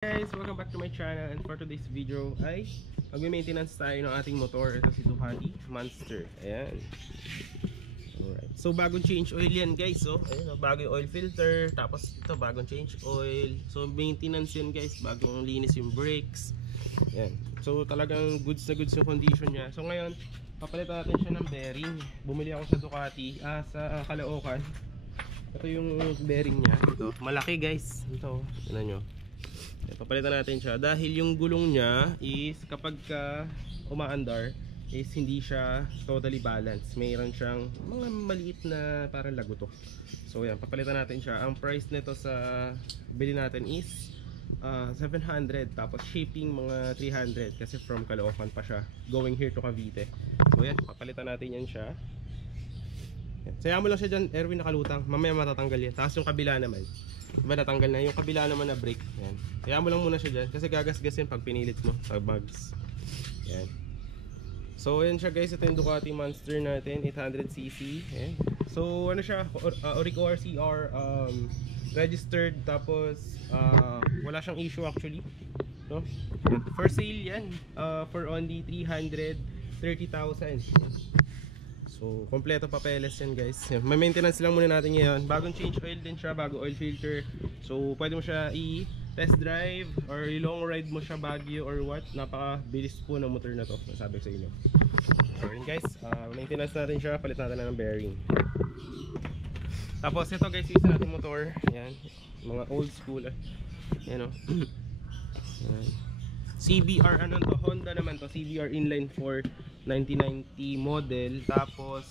Guys, welcome back to my channel, and for today's video ay magme-maintenance tayo ng ating motor. Ito si Ducati Monster. Ayan. Alright. So bagong change oil yan guys. So ayan, bago yung oil filter. Tapos ito bagong change oil. So maintenance yan guys. Bagong linis yung brakes. Ayan. So talagang goods na goods yung condition niya. So ngayon papalitan natin siya ng bearing. Bumili ako sa Ducati sa Caloocan. Ito yung bearing niya. Ito malaki guys. Ito tingnan nyo. Papalitan natin siya dahil yung gulong niya is kapag umaandar is hindi siya totally balanced. Mayroon siyang mga maliit na parang lagutok. So yan, papalitan natin siya. Ang price nito sa bili natin is 700, tapos shipping mga 300 kasi from Caloocan pa siya going here to Cavite. So yan, papalitan natin yan siya. Sayang mo lang siya dyan, Erwin, nakalutang. Mamaya matatanggal yan. Tapos yung kabila naman, diba natanggal na? Yung kabila naman na brake. Yan. Sayang mo lang muna siya dyan kasi gagasgasin pag pinilit mo sa bugs. Yan. So yan siya guys. Ito yung Ducati Monster natin, 800cc. Yan. So ano siya, Orico RCR registered. Tapos wala siyang issue actually, no? For sale yan, for only 330,000. So, kompleto papeles yan guys. May maintenance lang muna natin ngayon. Bagong change oil din siya, bago oil filter. So, pwede mo siya i-test drive or i-long ride mo siya Baguio or what. Napaka-bilis po ng motor na to, masabi ko sa inyo. So, yun guys, maintenance natin siya, palit natin ng bearing. Tapos, ito guys, isa natin motor. Yan, mga old school. Yan o. Yan. CBR, ano to? Honda naman to, CBR inline 4 1990 model. Tapos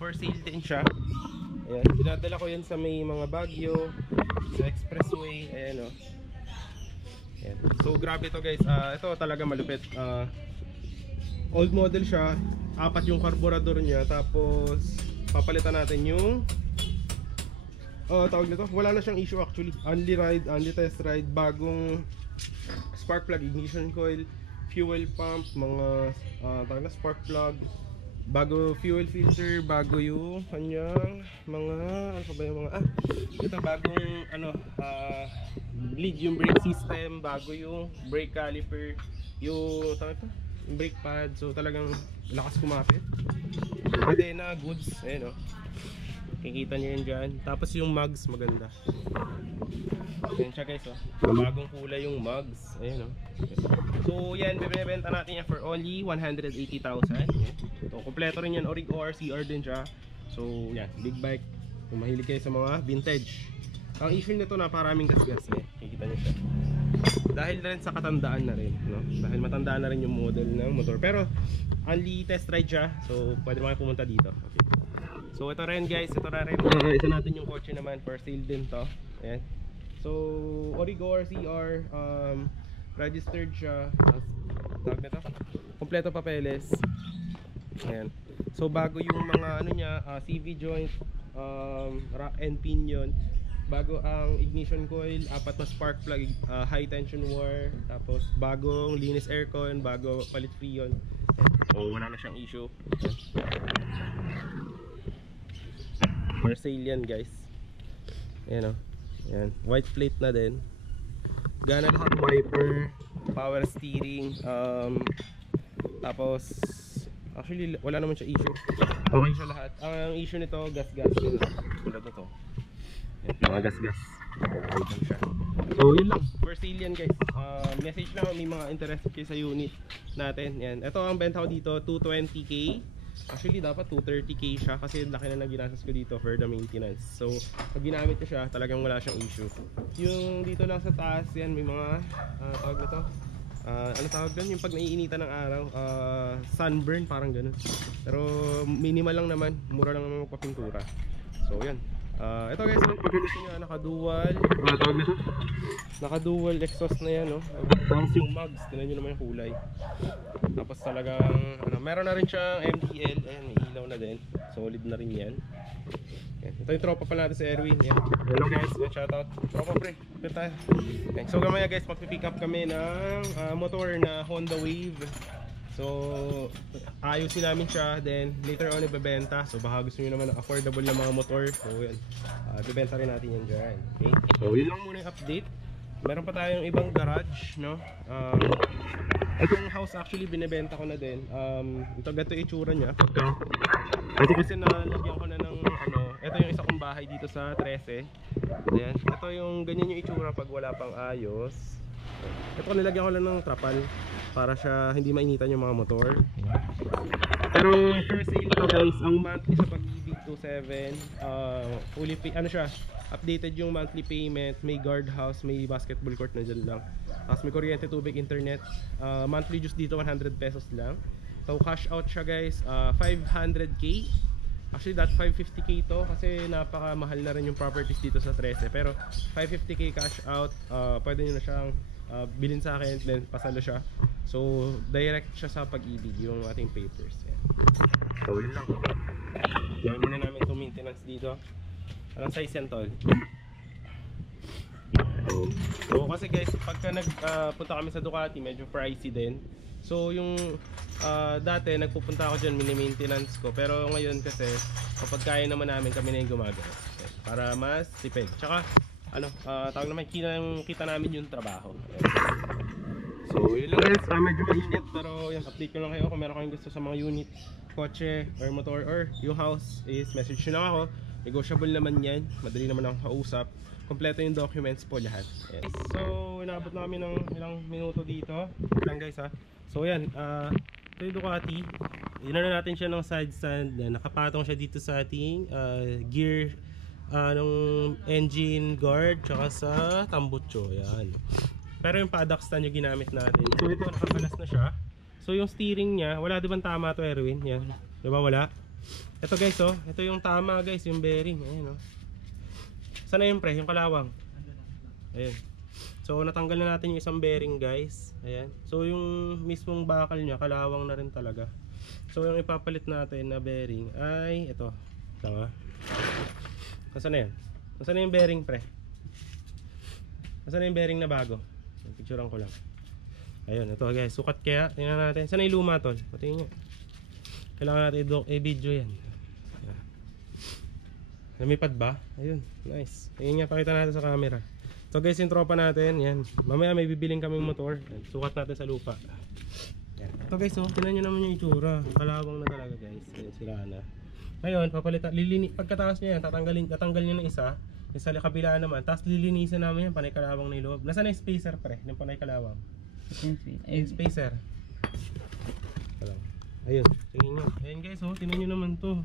for sale din siya. Ayan, dinadala ko yan sa may mga Baguio, sa expressway. Ayan o. Ayan. So grabe to guys, ito talaga malupit. Old model siya, 4 yung carburetor niya. Tapos papalitan natin yung tawag nito, wala na siyang issue actually. Only ride, only test ride. Bagong spark plug, ignition coil, fuel pump, mga tawag na spark plug, bago fuel filter, bago yung kanyang mga ano pa ba yung mga ito bagong bleed yung brake system, bago yung brake caliper, yung tawag ito, yung brake pad. So talagang lakas kumapit. Pwede na goods, ayan o. Kikita nyo yun dyan. Tapos yung mugs maganda. Ayan siya guys oh. Bagong kulay yung mugs. Ayan oh. So yan, bibenta natin yan for only 180,000. So kompleto rin yan, Orico RCR din siya. So yan, big bike. Kung mahilig kayo sa mga vintage. Ang issue nito na paraming gasgas eh. Kikita nyo siya. Dahil na rin sa katandaan na rin, no? Dahil matandaan na rin yung model ng motor. Pero only test ride siya. So pwede mga pumunta dito. Okay. So ito rin guys, ito na rin. Isa natin yung kotse naman, for sale din to. Ayan. So Orico RCR, registered siya. Tawag na to, kompleto papeles. Ayan. So bago yung mga ano niya, CV joint, rack and pinion. Bago ang ignition coil, 4 na spark plug, high tension wire. Tapos bagong linis aircon, bago palit freon. So wala na siyang issue. For sale yan guys. Ayan o. Ayan. White plate na din. Gana lahat, wiper, power steering. Tapos actually wala naman siya issue. Okay siya lahat. Ang issue nito, gas-gas. Tulad na to. Ayan, mga gas-gas. So yun lang. For sale yan guys. Message lang may mga interested kayo sa unit natin. Yan. Ito ang benta ko dito, 220k. Actually dapat 230k siya kasi laki na ginastos ko dito for the maintenance. So pag ginamit ko siya, talagang wala siyang issue. Yung dito lang sa taas, yan may mga tawag na to, ano tawag doon? Yung pag naiinitan ng araw, sunburn, parang ganun. Pero minimal lang naman, mura lang naman magpapintura. So yan. Ito guys, pag gusto nyo, naka-dual, tawag na to, naka-dual exhaust na yan, no? Tapos yung mugs, tinan nyo naman yung kulay. Tapos talagang meron na rin siyang MDL. Ayan, may ilaw na din. Solid na rin yan. Ayan. Ito yung tropa pala natin si Erwin. Ayan. Hello guys, shoutout. Tropa pre, kapit tayo. Ayan. So gamaya guys, magpipick up kami ng motor na Honda Wave. So ayusin namin siya, then later on ibebenta. So baka gusto nyo naman affordable na mga motor, so yan, ibebenta rin natin yan dyan. Okay? So yun lang muna yung update. meron pa tayong ibang garage, no? Itong house actually binebenta ko na din. Ito gato itsura niya. Ito kasi nalagyan ko na ng ano, ito yung isa kong bahay dito sa 13. Ayan. Ito yung ganyan yung itsura pag wala pang ayos. Ito nilagyan ko lang ng trapal para siya hindi mainitan yung mga motor. Pero for sale ito guys, ang monthly sa Pag-ibig 27, fully pay, ano siya, updated yung monthly payment, may guardhouse, may basketball court na dyan lang. Tapos may kuryente, tubig, internet. Monthly dues dito 100 pesos lang. So cash out siya guys, 500k. Actually that 550k to kasi napakamahal na rin yung properties dito sa 13. Pero 550k cash out, pwede nyo na siyang bilhin sa akin, then pasalo siya. So direct siya sa Pag-ibig yung ating papers. Yan. So yun lang. Gawin muna namin itong maintenance dito. Anong size yan tol? So kasi guys, pagka nagpunta kami sa Ducati, medyo pricey din. So yung dati nagpupunta ako dyan, mini-maintenance ko. Pero ngayon kasi, kapag kaya naman namin, kami na yung gumagawa. Okay. Para mas tipid. Tsaka, ano, tawag naman, kita namin yung trabaho. Okay. So yun lang guys, medyo mainit. Pero yung update ko lang kayo kung meron kayong gusto sa mga unit, kotse, or motor, or yung house, is message nyo lang ako. Negotiable naman yan, madali naman akong kausap. Kompleto yung documents po lahat. Yes. So inabot namin ng ilang minuto dito lang guys ha. So yan, ito yung Ducati. Inano natin siya ng side stand. Nakapatong siya dito sa ating gear ng engine guard tsaka sa tambucho. Yan. Pero yung paddock stand yung ginamit natin. So ito nakakalas na siya. So yung steering niya, wala di ba tama to Erwin? Yan. Diba wala? Ito guys oh, ito yung tama guys, yung bearing. Ayan oh. Sana yung pre, yung kalawang. Ayan. So natanggal na natin yung isang bearing guys. Ayan. So yung mismong bakal niya, kalawang na rin talaga. So yung ipapalit natin na bearing ay ito. Tama. Nasaan na yan? Nasaan na yung bearing pre? Nasaan na yung bearing na bago? Picturean ko lang. Ayun, ito guys. Sukat kaya. Tingnan natin. Saan na yung luma tol? Patingin nyo. Kailangan natin i-video yan. Lumipad ba? Ayun, nice. Ayun nga, pakita natin sa camera. So guys, yung tropa natin, yan. Mamaya may bibiling kaming motor. Sukat natin sa lupa. Yan. Ito guys, oh, tingnan nyo naman yung itsura. Kalawang na talaga guys. Ayun, sira na. Ngayon, papalitan, pagkataas nyo yan, tatanggal nyo ng isa. Yung sa kabila naman. Tapos lilinisan namin yan, panay kalawang na yung loob. Nasaan na yung spacer pre? Yung panay kalawang. Yung spacer. Ayun, tingin nyo. Ayun guys, oh, tingnan nyo naman to.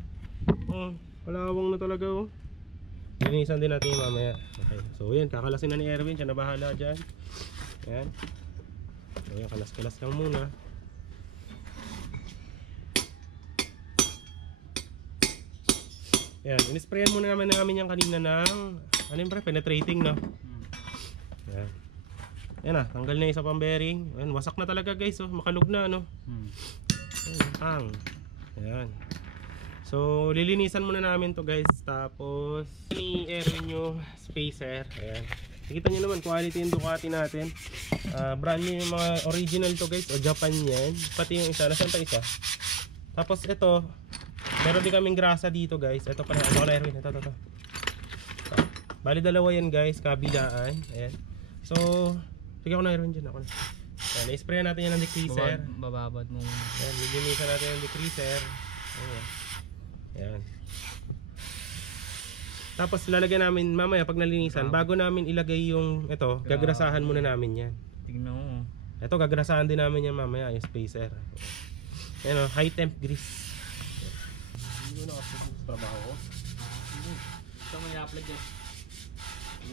Oh. Kalawang na talaga oh. Linisan din natin yung mamaya. Okay. So yan, kakalasin na ni Erwin. Siya na bahala dyan. Yan. So yan, kalas-kalas lang muna. Yan, inisprayan muna namin yung kanina ng ano yung pre, penetrating no. Yan. Yan na, tanggal na yung isa pang bearing. Yan, wasak na talaga guys oh. Makalog na ano. Yan, Yan. So lilinisan muna namin to guys. Tapos ni Erwin yung spacer. Ayan. Nakita nyo naman quality yung Ducati natin. Brand new yung mga original to guys. O Japan yan. Pati yung isa. Nasaan pa isa? Tapos ito, meron din kaming grasa dito guys. Ito pala. Ito na Erwin. Ito. Bali dalawa yan guys. Kabilaan. Ayan. So sige ako na Erwin dyan. Ako na. Ayan. Na-sprayan natin yan ng degreaser. Bababad mo. Ayan. Lilinisan natin yung degreaser. Ayan. Ayan. Tapos lalagyan namin mamaya pag nalinisan, bago namin ilagay yung ito, gagrasahan muna namin yan. Tingnan mo. Ito gagrasahan din namin yan mamaya, yung spacer. Ayan o, high temp grease. Hindi ko nakapag sa trabaho ko. Ito may upload dyan.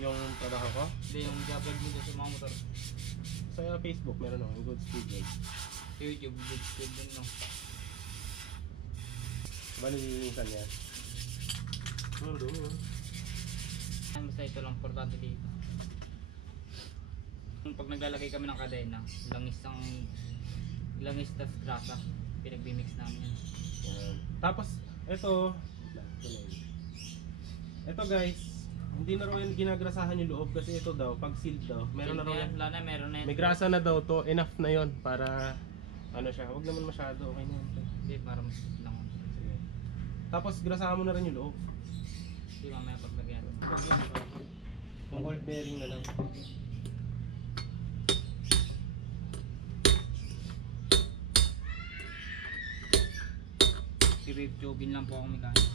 Yung trabaho ko? Hindi, yung upload mo dyan sa mga motor. Sa Facebook meron ako, yung good speed guys. YouTube, good speed din no. Diba nilinisan yan? Ano doon? Basta ito lang importante dito. Pag naglalagay kami ng kadena, langis tas grasa, pinagbimix namin yan. Tapos ito guys, hindi na raw yan ginagrasahan yung loob kasi ito daw, pag sealed daw, meron na raw yan. Meron na yan. May grasa na daw to, enough na yon para ano siya, huwag naman masyado, okay na yan. Hindi, para mas lang. Sige. Tapos grasahan mo na rin yung loob. Hindi, mamaya paglagyan. Yung ball bearing na lang. Nag-tubing lang po ako mechanic.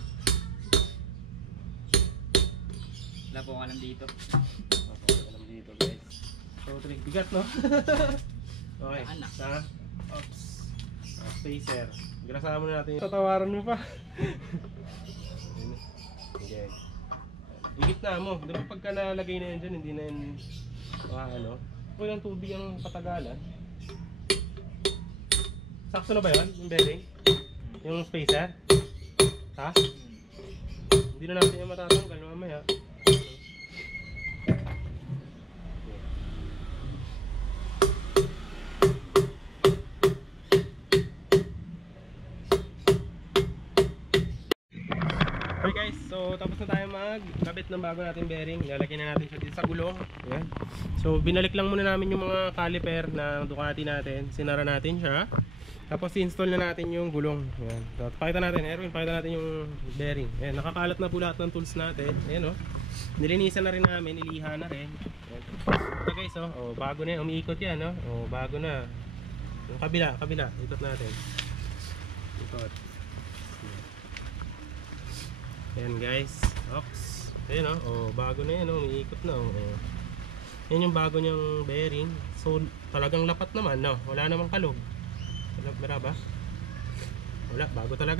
Wala po akong alam dito. Alam dito guys. So, bigat no? Okay. Saan na? Sa ops. Spacer. Grasahan muna natin. Tatawaran mo pa. Okay. Igit na mo. Di ba pagka nalagay na yan dyan, hindi na yan ano. Kung yung tubig ang patagalan. Sakto na ba yun? Yung bearing? Yung spacer? Ha? Hindi na natin yung matatanggal mamaya. Okay guys, so tapos na tayo magkabit ng bago nating bearing. Lalagyan na natin siya dito sa gulong. Ayan. So binalik lang muna namin yung mga caliper ng Ducati natin. Sinara natin siya. Tapos install na natin yung gulong. Ayan. So pakita natin, Erwin, pakita natin yung bearing. Ayan, nakakalat na po lahat ng tools natin. Ayan oh. Nilinisan na rin namin, niliha na rin. Ayan. Ito guys oh, bago na yan, umiikot yan oh. Oh, bago na. Yung kabila, ikot natin. Ikot. Ayan guys, ox. Ayan oh, bago na yan oh, umiikot na oh. Yan yung bago niyang bearing. So talagang lapat naman no, wala namang kalog. Wala ba? Wala, bago talaga.